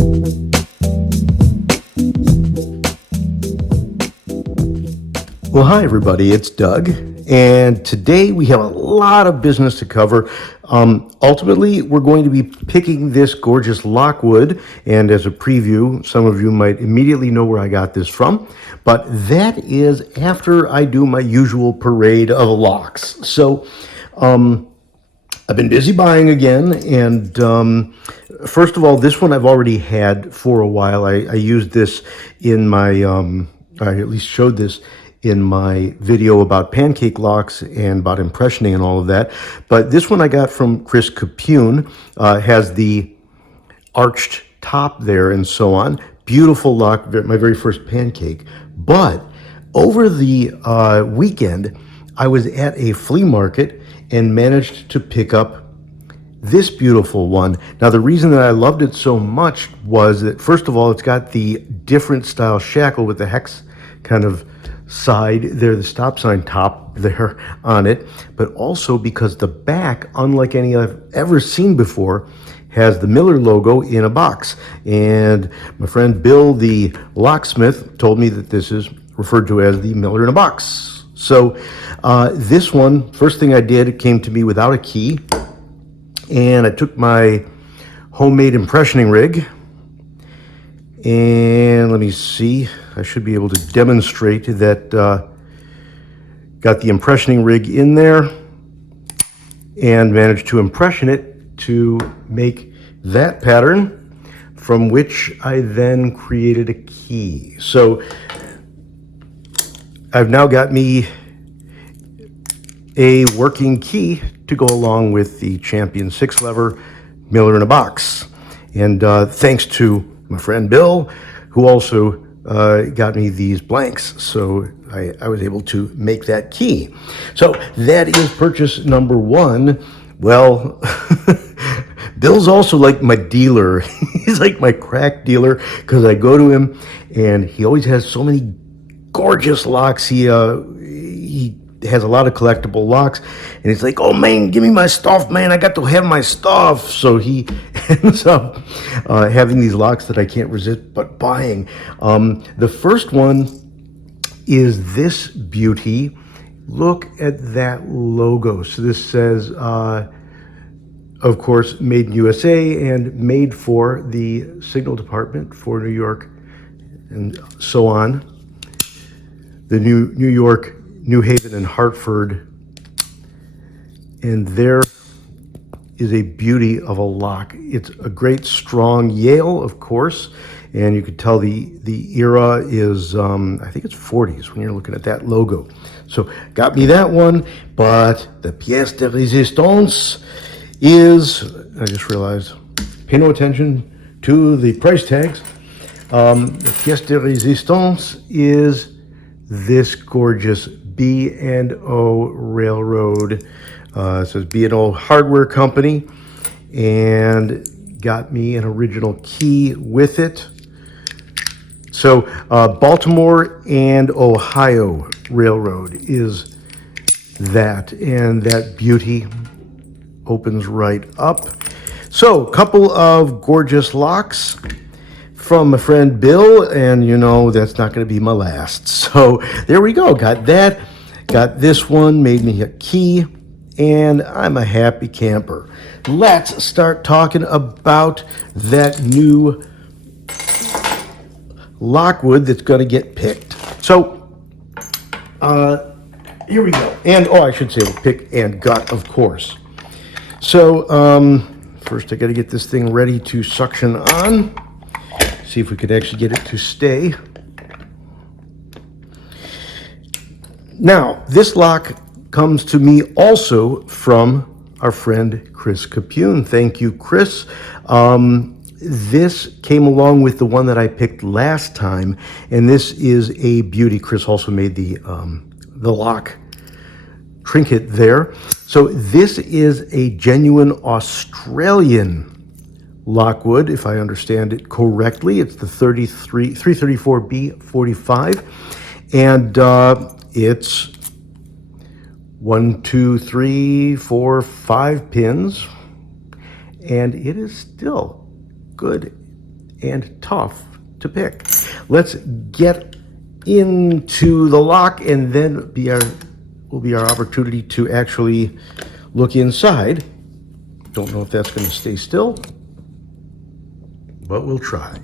Well, hi everybody, it's Doug, and today we have a lot of business to cover. Ultimately, we're going to be picking this gorgeous Lockwood, and as a preview, some of you might immediately know where I got this from, but that is after I do my usual parade of locks. So, I've been busy buying again, and first of all, this one I've already had for a while. I used this in my, I at least showed this in my video about pancake locks and about impressioning and all of that. But this one I got from Chris Capune, has the arched top there and so on. Beautiful lock, my very first pancake. But over the weekend, I was at a flea market and managed to pick up this beautiful one. Now, the reason that I loved it so much was that, first of all, it's got the different style shackle with the hex kind of side there, the stop sign top there on it, but also because the back, unlike any I've ever seen before, has the Miller logo in a box. And my friend Bill, the locksmith, told me that this is referred to as the Miller in a box. So this one, first thing I did, it came to me without a key, and I took my homemade impressioning rig, and let me see, I should be able to demonstrate that. Got the impressioning rig in there and managed to impression it to make that pattern, from which I then created a key. So I've now got me a working key to go along with the Champion 6-lever Miller in a box. And thanks to my friend Bill, who also got me these blanks, so I was able to make that key. So that is purchase number one. Well, Bill's also like my dealer. He's like my crack dealer, because I go to him and he always has so many gorgeous locks. He has a lot of collectible locks, and he's like, oh man, give me my stuff, man, I got to have my stuff. So he ends up having these locks that I can't resist but buying. The first one is this beauty. Look at that logo. So this says, of course, made in USA and made for the signal department for New York and so on. The New York, New Haven, and Hartford. And there is a beauty of a lock. It's a great strong Yale, of course, and you could tell the era is, I think it's 40s when you're looking at that logo. So got me that one, but the pièce de résistance is, I just realized, pay no attention to the price tags. The pièce de résistance is this gorgeous B&O Railroad. It says B&O Hardware Company, and got me an original key with it. So Baltimore and Ohio Railroad is that, and that beauty opens right up. So a couple of gorgeous locks from my friend Bill, and you know that's not going to be my last. So there we go. Got that. Got this one, made me a key, and I'm a happy camper. Let's start talking about that new Lockwood that's going to get picked. So here we go. And I should say pick and gut, of course. So first I got to get this thing ready to suction on. See if we could actually get it to stay. Now, this lock comes to me also from our friend Chris Capune. Thank you, Chris. This came along with the one that I picked last time, and this is a beauty. Chris also made the lock trinket there. So this is a genuine Australian Lockwood, if I understand it correctly. It's the 334B45, and it's 1, 2, 3, 4, 5 pins, and it is still good and tough to pick. Let's get into the lock, and then will be our opportunity to actually look inside. Don't know if that's going to stay still, but we'll try.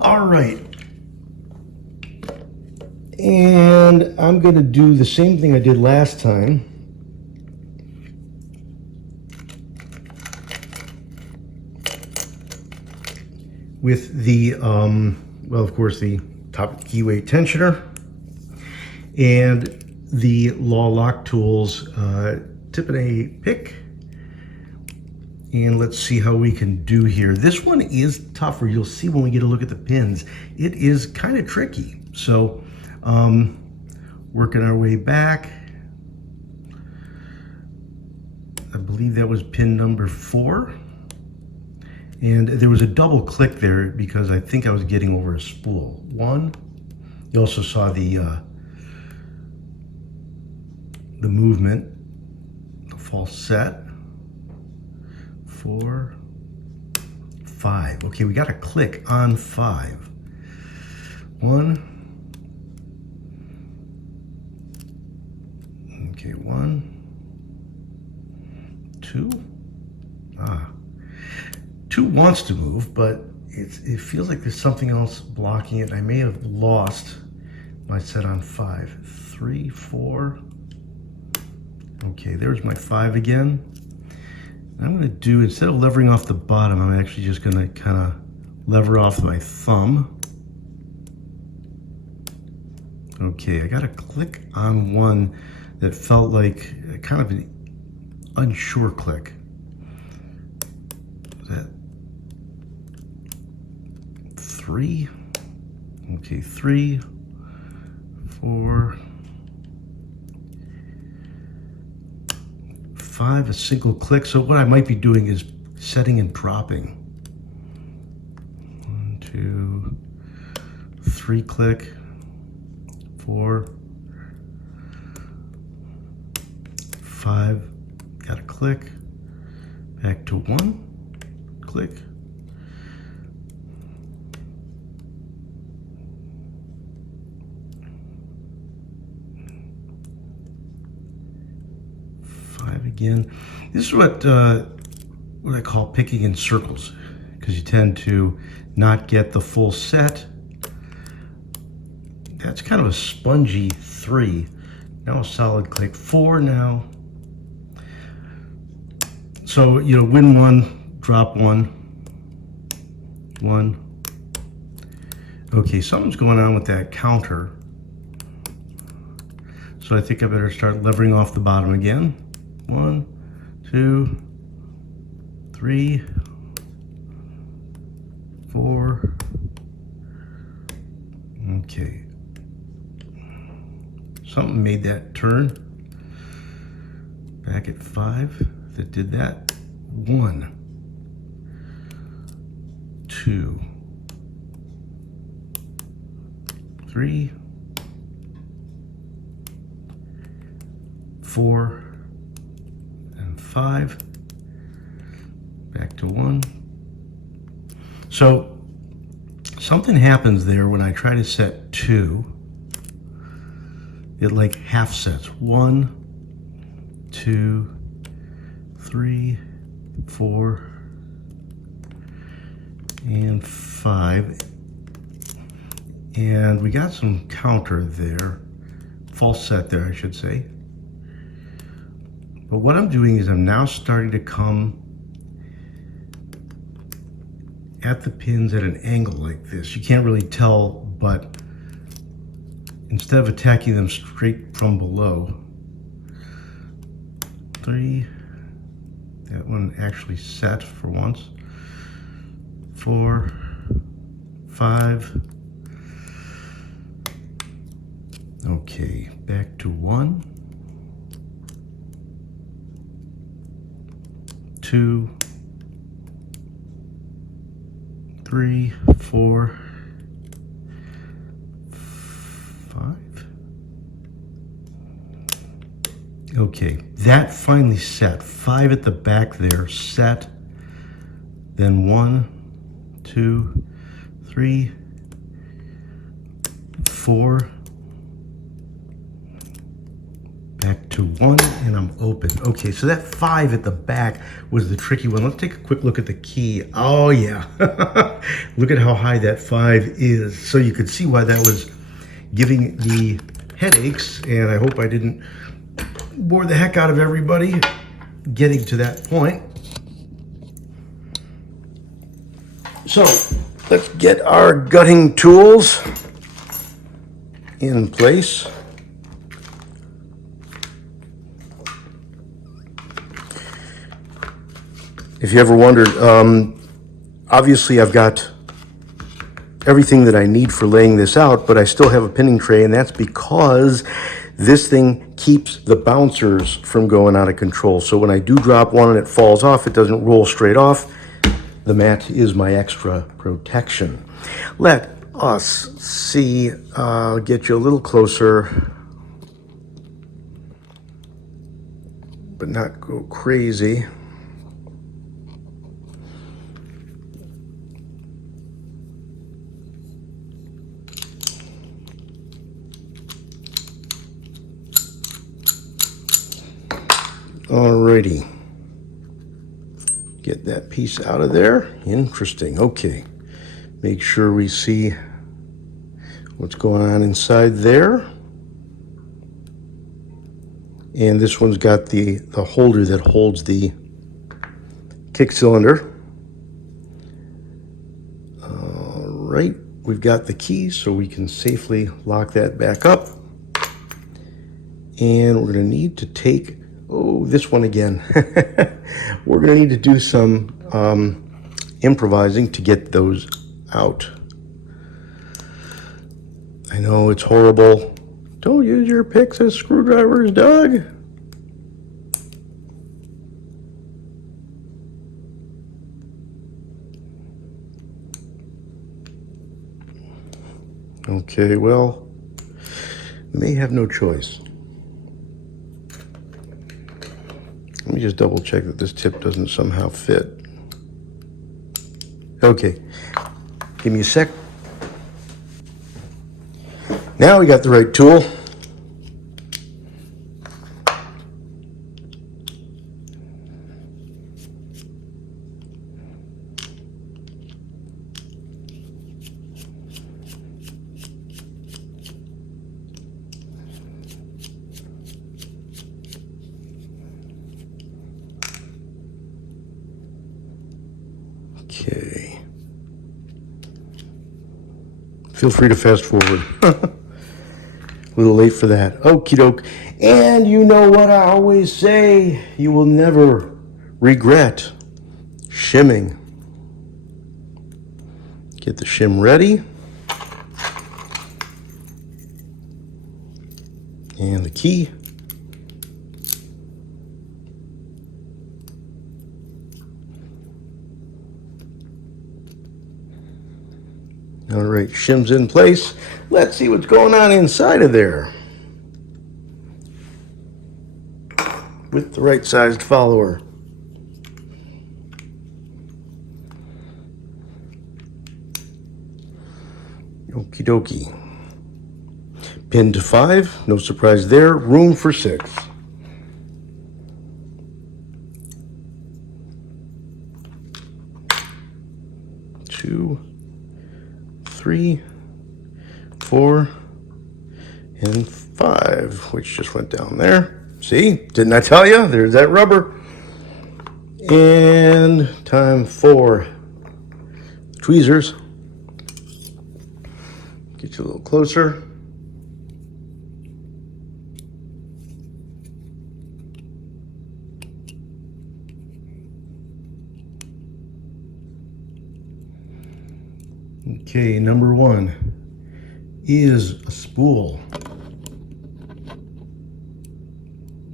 All right. And I'm going to do the same thing I did last time. With the, well, of course, the top keyway tensioner and the Law Lock Tools tip and a pick. And let's see how we can do here. This one is tougher. You'll see when we get a look at the pins. It is kind of tricky. So, working our way back. I believe that was pin number 4. And there was a double click there because I think I was getting over a spool. 1. You also saw the movement, the false set. 4, 5. Okay, we got a click on 5. 1. Okay, 1, 2. 2 wants to move, but it feels like there's something else blocking it. I may have lost my set on 5. 3, 4. Okay, there's my 5 again. I'm going to do, instead of levering off the bottom, I'm actually just going to kind of lever off my thumb. Okay, I got a click on 1 that felt like kind of an unsure click. Is that 3? Okay, 3, 4, 5, a single click. So what I might be doing is setting and dropping. 1, 2, 3 click, 4, 5, got a click, back to 1, click, 5 again. This is what I call picking in circles, because you tend to not get the full set. That's kind of a spongy 3. Now a solid click. 4 now. So, you know, win 1, drop 1, 1. Okay, something's going on with that counter. So I think I better start levering off the bottom again. 1, 2, 3, 4. Okay. Something made that turn. Back at 5 that did that. 1, 2, 3, 4, and 5. Back to 1. So something happens there when I try to set 2. It like half sets. 1, 2, 3, 4, and 5. And we got some counter there. False set there, I should say. But what I'm doing is I'm now starting to come at the pins at an angle like this. You can't really tell, but instead of attacking them straight from below, 3, that one actually set for once, 4, 5, okay, back to 1, 2, 3, 4, 5. Okay, that finally set. 5 at the back there, set. Then 1, 2, 3, 4. Back to 1, and I'm open. Okay, so that 5 at the back was the tricky one. Let's take a quick look at the key. Oh yeah, look at how high that 5 is. So you could see why that was giving me headaches, and I hope I didn't bore the heck out of everybody getting to that point. So let's get our gutting tools in place. If you ever wondered, obviously I've got everything that I need for laying this out, but I still have a pinning tray, and that's because this thing keeps the bouncers from going out of control. So when I do drop one and it falls off, it doesn't roll straight off. The mat is my extra protection. Let us see, I'll get you a little closer, but not go crazy. Alrighty, get that piece out of there. Interesting. Okay, make sure we see what's going on inside there. And this one's got the holder that holds the kick cylinder. All right, we've got the key, so we can safely lock that back up. And we're gonna need to take, oh, this one again. We're gonna need to do some improvising to get those out. I know it's horrible. Don't use your picks as screwdrivers, Doug. Okay, well, may have no choice. Let me just double check that this tip doesn't somehow fit. Okay, give me a sec. Now we got the right tool. Okay. Feel free to fast forward. A little late for that. Okie doke. And you know what I always say, you will never regret shimming. Get the shim ready. And the key. All right, shim's in place. Let's see what's going on inside of there. With the right sized follower. Okie dokie. Pin to 5, no surprise there. Room for 6. Two, 3, 4, and 5, which just went down there. See, didn't I tell you? There's that rubber. And time for tweezers. Get you a little closer. Okay, number 1 is a spool.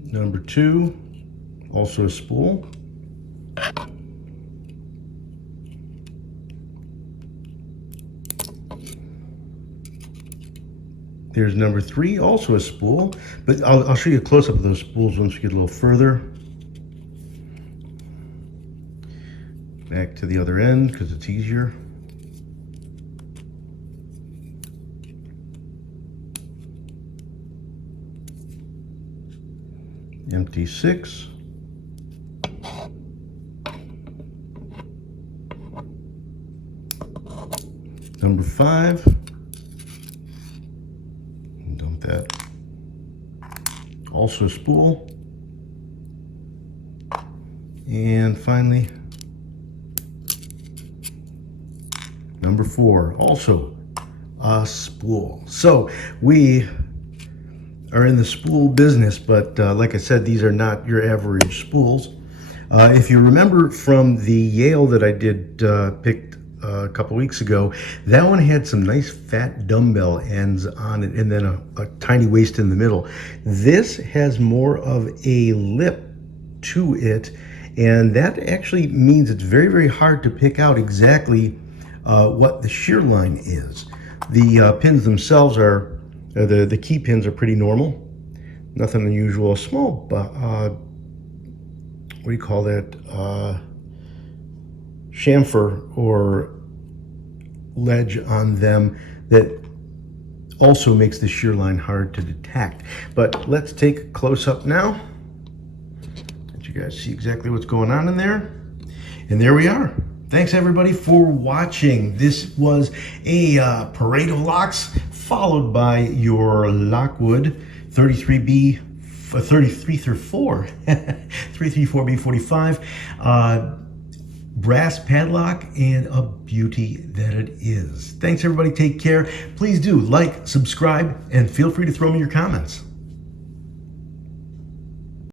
Number 2, also a spool. There's number 3, also a spool, but I'll show you a close-up of those spools once we get a little further. Back to the other end because it's easier. Empty 6. Number 5. Dump that. Also a spool. And finally, number 4, also a spool. So we are in the spool business, but like I said, these are not your average spools. If you remember from the Yale that I did picked a couple weeks ago, that one had some nice fat dumbbell ends on it and then a tiny waist in the middle. This has more of a lip to it, and that actually means it's very, very hard to pick out exactly what the shear line is. The pins themselves are, the key pins are pretty normal. Nothing unusual. A small, what do you call that? Chamfer or ledge on them that also makes the shear line hard to detect. But let's take a close-up now. Let you guys see exactly what's going on in there. And there we are. Thanks everybody for watching. This was a parade of locks followed by your Lockwood 33B, 33 through 4, 334B45 brass padlock, and a beauty that it is. Thanks everybody, take care. Please do like, subscribe, and feel free to throw me your comments.